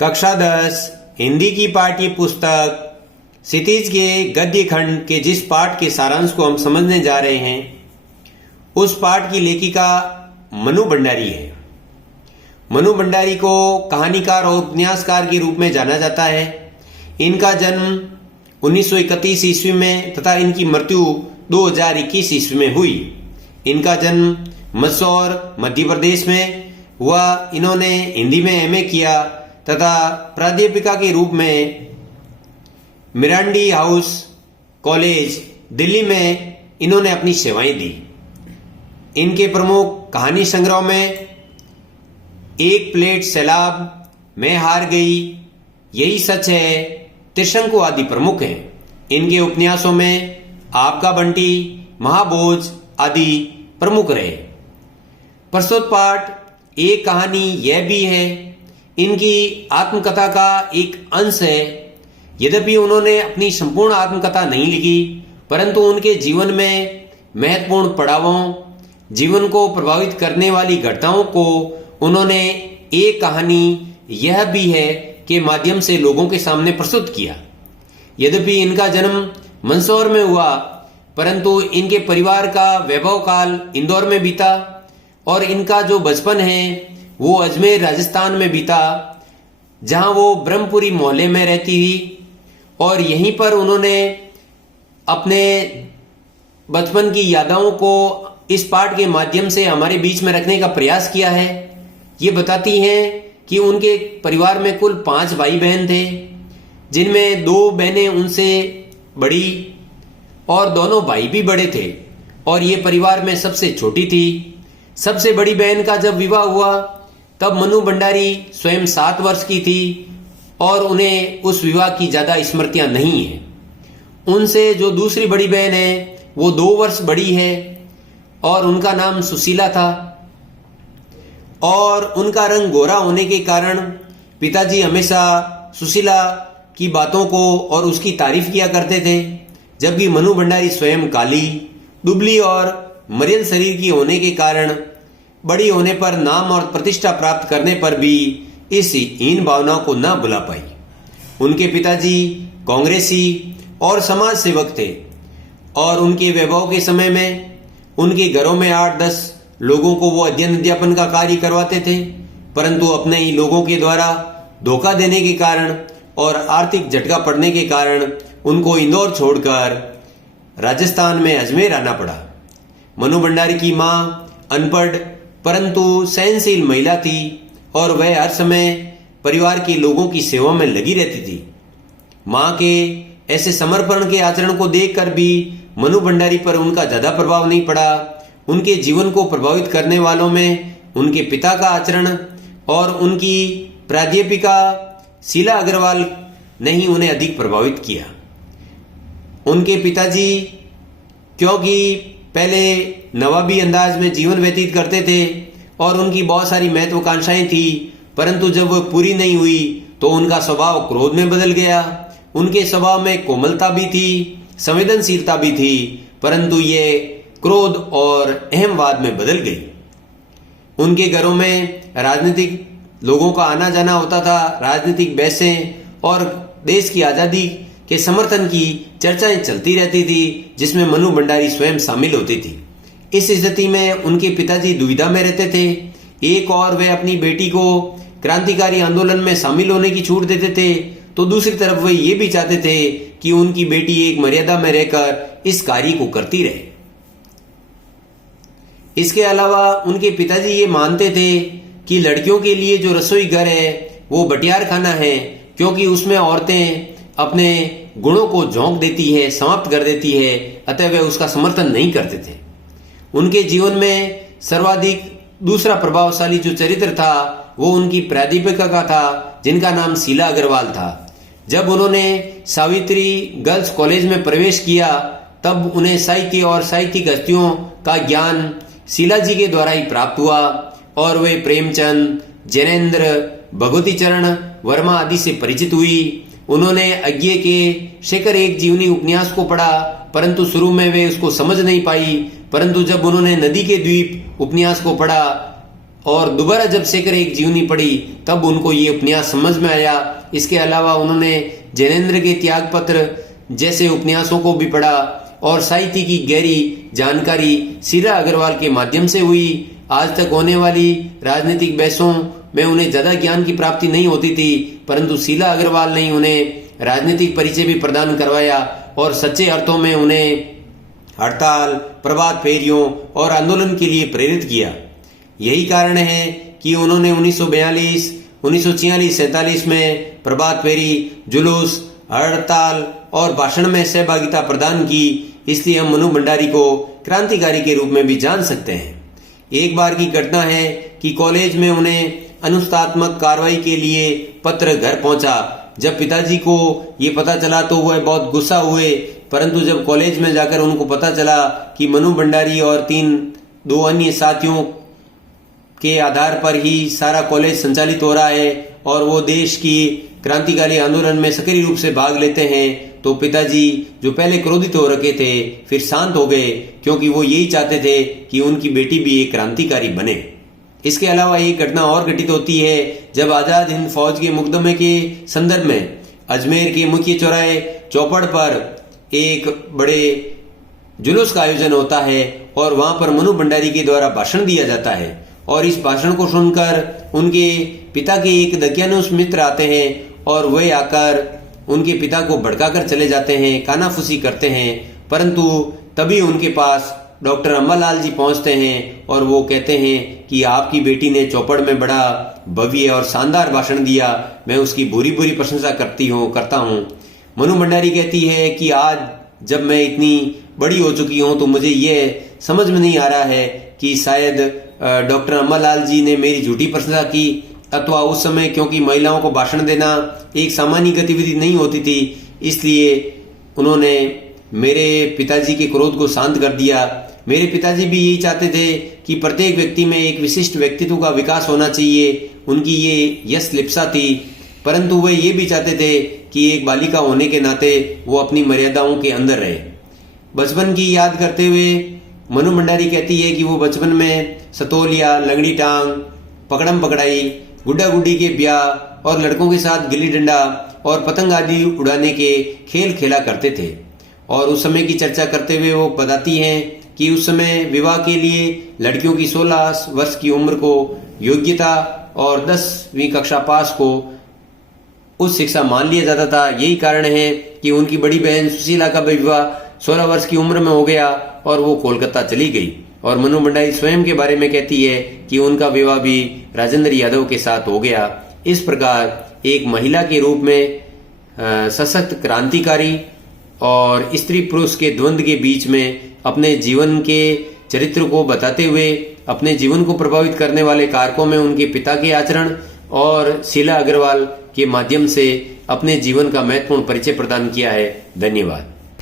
कक्षा 10 हिंदी की पाठ्य पुस्तक क्षितिज के गद्य खंड के जिस पाठ के सारांश को हम समझने जा रहे हैं उस पाठ की लेखिका मनु भंडारी है। मनु भंडारी को कहानीकार और उपन्यासकार के रूप में जाना जाता है। इनका जन्म 1931 ईस्वी में तथा इनकी मृत्यु 2021 ईस्वी में हुई। इनका जन्म मंदसौर मध्य प्रदेश में हुआ। इन्होंने हिंदी में एमए किया तथा प्राध्यापिका के रूप में मिरांडी हाउस कॉलेज दिल्ली में इन्होंने अपनी सेवाएं दी। इनके प्रमुख कहानी संग्रह में एक प्लेट सैलाब, मैं हार गई, यही सच है, त्रिशंकु आदि प्रमुख हैं। इनके उपन्यासों में आपका बंटी, महाभोज आदि प्रमुख रहे। प्रस्तुत पाठ एक कहानी यह भी है, इनकी आत्मकथा का एक अंश है। यद्यपि उन्होंने अपनी संपूर्ण आत्मकथा नहीं लिखी, परंतु उनके जीवन में महत्वपूर्ण पड़ावों, जीवन को प्रभावित करने वाली घटनाओं को उन्होंने एक कहानी यह भी है के माध्यम से लोगों के सामने प्रस्तुत किया। यद्यपि इनका जन्म मंदसौर में हुआ, परंतु इनके परिवार का वैभव काल इंदौर में बीता और इनका जो बचपन है वो अजमेर राजस्थान में बीता, जहां वो ब्रह्मपुरी मोहल्ले में रहती थी और यहीं पर उन्होंने अपने बचपन की यादों को इस पाठ के माध्यम से हमारे बीच में रखने का प्रयास किया है। ये बताती हैं कि उनके परिवार में कुल 5 भाई बहन थे, जिनमें 2 बहनें उनसे बड़ी और दोनों भाई भी बड़े थे और ये परिवार में सबसे छोटी थी। सबसे बड़ी बहन का जब विवाह हुआ तब मनु भंडारी स्वयं 7 वर्ष की थी और उन्हें उस विवाह की ज्यादा स्मृतियां नहीं है। उनसे जो दूसरी बड़ी बहन है वो 2 वर्ष बड़ी है और उनका नाम सुशीला था और उनका रंग गोरा होने के कारण पिताजी हमेशा सुशीला की बातों को और उसकी तारीफ किया करते थे, जबकि मनु भंडारी स्वयं काली, दुबली और मरियल शरीर की होने के कारण बड़ी होने पर नाम और प्रतिष्ठा प्राप्त करने पर भी इस हीन भावनाओं को न भुला पाई। उनके पिताजी कांग्रेसी और समाज सेवक थे और उनके वैभव के समय में उनके घरों में 8-10 लोगों को वो अध्ययन अध्यापन का कार्य करवाते थे, परंतु अपने ही लोगों के द्वारा धोखा देने के कारण और आर्थिक झटका पड़ने के कारण उनको इंदौर छोड़कर राजस्थान में अजमेर आना पड़ा। मनु भंडारी की मां अनपढ़ परंतु सहनशील महिला थी और वह हर समय परिवार के लोगों की सेवा में लगी रहती थी। मां के ऐसे समर्पण के आचरण को देखकर भी मनु भंडारी पर उनका ज्यादा प्रभाव नहीं पड़ा। उनके जीवन को प्रभावित करने वालों में उनके पिता का आचरण और उनकी प्राध्यापिका शीला अग्रवाल ने ही उन्हें अधिक प्रभावित किया। उनके पिताजी क्योंकि पहले नवाबी अंदाज में जीवन व्यतीत करते थे और उनकी बहुत सारी महत्वाकांक्षाएं थी, परंतु जब वह पूरी नहीं हुई तो उनका स्वभाव क्रोध में बदल गया। उनके स्वभाव में कोमलता भी थी, संवेदनशीलता भी थी, परंतु ये क्रोध और अहमवाद में बदल गई। उनके घरों में राजनीतिक लोगों का आना जाना होता था। राजनीतिक बहसें और देश की आजादी के समर्थन की चर्चाएं चलती रहती थी, जिसमें मनु भंडारी स्वयं शामिल होती थी। इस स्थिति में उनके पिताजी दुविधा में रहते थे। एक और वे अपनी बेटी को क्रांतिकारी आंदोलन में शामिल होने की छूट देते थे, तो दूसरी तरफ वे ये भी चाहते थे कि उनकी बेटी एक मर्यादा में रहकर इस कार्य को करती रहे। इसके अलावा उनके पिताजी ये मानते थे कि लड़कियों के लिए जो रसोई घर है वो बटियार खाना है, क्योंकि उसमें औरतें अपने गुणों को झोंक देती है, समाप्त कर देती है, अतः वे उसका समर्थन नहीं करते थे। उनके जीवन में सर्वाधिक दूसरा प्रभावशाली जो चरित्र था वो उनकी प्राध्यापिका का था, जिनका नाम शीला अग्रवाल था। जब उन्होंने सावित्री गर्ल्स कॉलेज में प्रवेश किया तब उन्हें साहित्य और साहित्यिक हस्तियों का ज्ञान शीला जी के द्वारा ही प्राप्त हुआ और वे प्रेमचंद, जैनेन्द्र, भगवती चरण वर्मा आदि से परिचित हुई। उन्होंने अज्ञे के शेखर एक जीवनी उपन्यास को पढ़ा, परंतु शुरू में वे उसको समझ नहीं पाई, परंतु जब उन्होंने नदी के द्वीप उपन्यास को पढ़ा और दोबारा जब शेखर एक जीवनी पढ़ी तब उनको ये उपन्यास समझ में आया। इसके अलावा उन्होंने जैनेन्द्र के त्यागपत्र जैसे उपन्यासों को भी पढ़ा और साहित्य की गहरी जानकारी शीला अग्रवाल के माध्यम से हुई। आज तक होने वाली राजनीतिक बहसों में उन्हें ज्यादा ज्ञान की प्राप्ति नहीं होती थी, परंतु शीला अग्रवाल ने उन्हें राजनीतिक परिचय भी प्रदान करवाया और सच्चे अर्थों में उन्हें हड़ताल, प्रभात फेरियों और आंदोलन के लिए प्रेरित किया। यही कारण है कि उन्होंने 1942, 1946, 47 में प्रभात फेरी, जुलूस, हड़ताल और भाषण में सहभागिता प्रदान की। इसलिए हम मनु भंडारी को क्रांतिकारी के रूप में भी जान सकते हैं। एक बार की घटना है कि कॉलेज में उन्हें अनुशासनात्मक कार्रवाई के लिए पत्र घर पहुंचा। जब पिताजी को ये पता चला तो वह बहुत गुस्सा हुए, परंतु जब कॉलेज में जाकर उनको पता चला कि मनु भंडारी और दो अन्य साथियों के आधार पर ही सारा कॉलेज संचालित हो रहा है और वो देश की क्रांतिकारी आंदोलन में सक्रिय रूप से भाग लेते हैं, तो पिताजी जो पहले क्रोधित हो रखे थे फिर शांत हो गए, क्योंकि वो यही चाहते थे कि उनकी बेटी भी एक क्रांतिकारी बने। इसके अलावा एक घटना और घटित होती है जब आजाद हिंद फौज के मुकदमे के संदर्भ में अजमेर के मुख्य चौराहे चौपड़ पर एक बड़े जुलूस का आयोजन होता है और वहां पर मनु भंडारी के द्वारा भाषण दिया जाता है और इस भाषण को सुनकर उनके पिता के एक दकियानुस मित्र आते हैं और वे आकर उनके पिता को भड़काकर चले जाते हैं, कानाफूसी करते हैं, परंतु तभी उनके पास डॉक्टर अम्बालाल जी पहुंचते हैं और वो कहते हैं कि आपकी बेटी ने चौपड़ में बड़ा भव्य और शानदार भाषण दिया, मैं उसकी बुरी बुरी प्रशंसा करता हूँ। मनु भंडारी कहती है कि आज जब मैं इतनी बड़ी हो चुकी हूँ तो मुझे ये समझ में नहीं आ रहा है कि शायद डॉक्टर अम्बालाल जी ने मेरी झूठी प्रशंसा की अथवा उस समय क्योंकि महिलाओं को भाषण देना एक सामान्य गतिविधि नहीं होती थी, इसलिए उन्होंने मेरे पिताजी के क्रोध को शांत कर दिया। मेरे पिताजी भी यही चाहते थे कि प्रत्येक व्यक्ति में एक विशिष्ट व्यक्तित्व का विकास होना चाहिए, उनकी ये यश लिप्सा थी, परंतु वे ये भी चाहते थे कि एक बालिका होने के नाते वो अपनी मर्यादाओं के अंदर रहे। बचपन की याद करते हुए मनु भंडारी कहती है कि वो बचपन में सतोलिया, लंगड़ी टांग, पकड़म पकड़ाई, गुड्डा गुड्डी के ब्याह और लड़कों के साथ गिल्ली डंडा और पतंग आदि उड़ाने के खेल खेला करते थे। और उस समय की चर्चा करते हुए वो बताती हैं कि उस समय विवाह के लिए लड़कियों की 16 वर्ष की उम्र को योग्यता और 10वीं कक्षा पास को उच्च शिक्षा मान लिया जाता था। यही कारण है कि उनकी बड़ी बहन सुशीला का विवाह 16 वर्ष की उम्र में हो गया और वो कोलकाता चली गई। और मनु भंडारी स्वयं के बारे में कहती है कि उनका विवाह भी राजेंद्र यादव के साथ हो गया। इस प्रकार एक महिला के रूप में सशक्त क्रांतिकारी और स्त्री पुरुष के द्वंद्व के बीच में अपने जीवन के चरित्र को बताते हुए अपने जीवन को प्रभावित करने वाले कारकों में उनके पिता के आचरण और शीला अग्रवाल के माध्यम से अपने जीवन का महत्वपूर्ण परिचय प्रदान किया है। धन्यवाद।